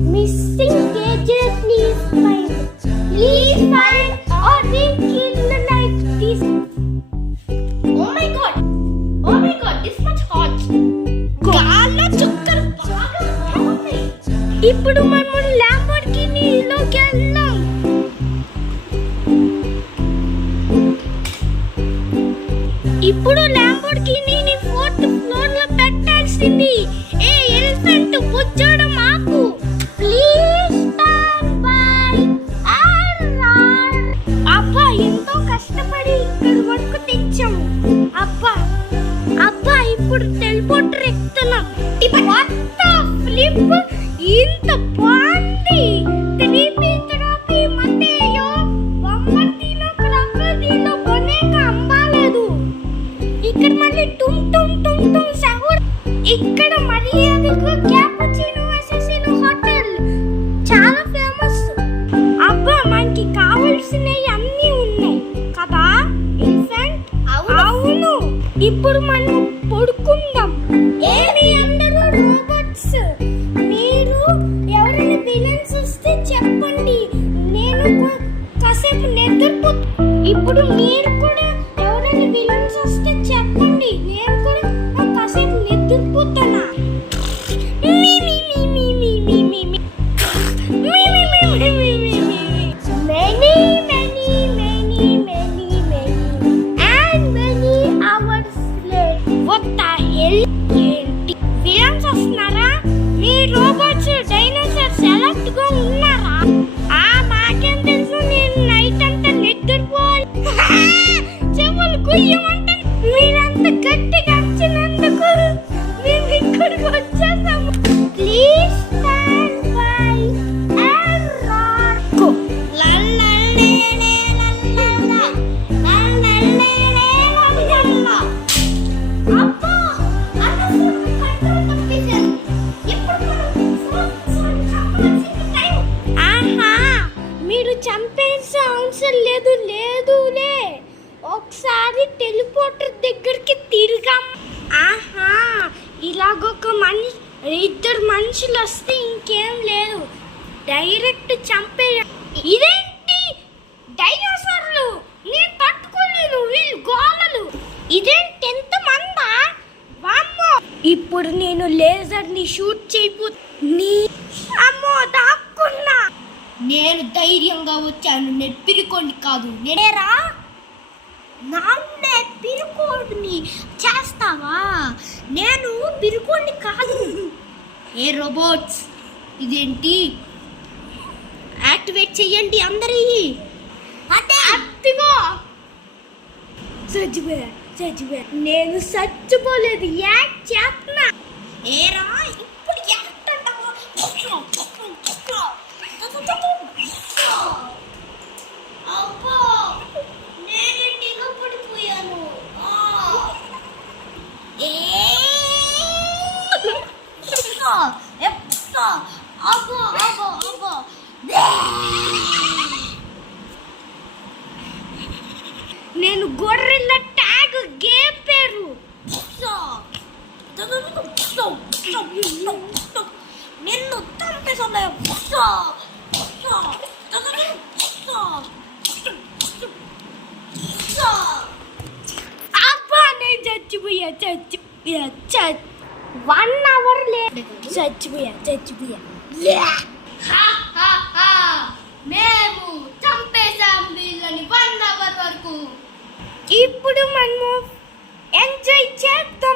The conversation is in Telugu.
Missing gadget, please find. Please find or they kill like this. Oh my god! Oh my god! This much hot. గాల్లో చుక్కలు బాగా ఉన్నాయి. ఇప్పుడు మనం ల్యాంబోర్గినీలోకి వెళ్దాం. ఇప్పుడు ల్యాంబోర్గినీని 4th ఫ్లోర్ లో పెట్టాల్సింది. ఏ ఎలిఫెంట్ బుజ్జోడం ఆపు. Please stand by. అబ్బా ఎంతో కష్టపడి ఇక్కడ వరకు తెచ్చాము. అబ్బా అబ్బా ఇప్పుడు టెలిపోర్టర్ ఎక్కుతున్నాం. వాట్ ద ఫ్లిప్, ఇంత బాగుంది. త్రిపి మధ్యలో బొమ్మటిలో క్రొకడీలో కొనేక అంబాలేదు. ఇక్కడ మళ్ళీ టుమ్ టుమ్ టుమ్ టుమ్ సౌండ్. ఇక్కడ మర్యాదకు క్యాపుచినో అసెసినో హోటల్ చాలా ఫేమస్. అబ్బా మనకి కావాల్సినవి అన్నీ ఉన్నాయి కదా ఎలిఫెంట్? అవును. ఇప్పుడు మనం పడుకుందాం. ఏమి అందరూ రోబోట్స్, మీరు ఎవరైనా విలన్స్ వస్తే చెప్పండి, నేను కాసేపు నిద్రపో. ఇప్పుడు మీరు కూడా ఎవరైనా విలన్స్ వస్తే చెప్పండి, నేను కూడా కాసేపు నిద్రపోతానా. ఏంటి విలన్స్ వస్తున్నారా? మీ రోబోట్స్ డైనోసార్స్ ఎలర్ట్ గా ఉన్నారా? మాకేం తెలుసు, నేను నైట్ అంతా నిద్రపోవాలి. చెవులు గుయ్యమంటే మీరంత గట్టిగా వచ్చినందుకు మేము ఇక్కడికి వచ్చేసాము. Please stand by and rock. మీరు చంపేసే అవసరం లేదు. లేదులే, ఒకసారి టెలిపోర్టర్ దగ్గరికి తిరిగాం. ఇలాగొక ఇద్దరు మనుషులు వస్తే ఇంకేం లేదు, డైరెక్ట్ చంపే. ఇదేంటి డైనోసార్లు? నేను తట్టుకోలేను వీళ్ళు గోలలు. ఇదేంటి ఎంత మందా? వామ్మో! ఇప్పుడు నేను లేజర్ ని షూట్ చేయబోతున్నా. అమ్మో దాక్కున్నా. నేను ధైర్యంగా వచ్చాను, నేను పిరికోండి కాదు. నేనేరా నాన్నే పిరికోడిని చేస్తావా? నేను పిరికోండి కాదు. ఏ రోబోట్స్, ఇదేంటి? యాక్టివేట్ చెయ్యండి అందరి. అత్తిగో చచ్చిపోయా. నేను చచ్చిపోలేదు, యాక్ట్ చేస్తున్నా. ఏరా ఇప్పుడు యాక్ట్ అంటావా? అబ్బో నేనేంటి ఇలా పడిపోయాను. నేను గొర్రెల ట్యాగ్ గేమ్ పేరు. నిన్ను తంపేసా. అబ్బా నేను చచ్చిపోయా. 1 అవర్ లేదు, చచ్చిపోయా. మేము చంపేశాం వీళ్ళని 1 అవర్ వరకు. ఇప్పుడు మనము ఎంజాయ్ చేద్దాం.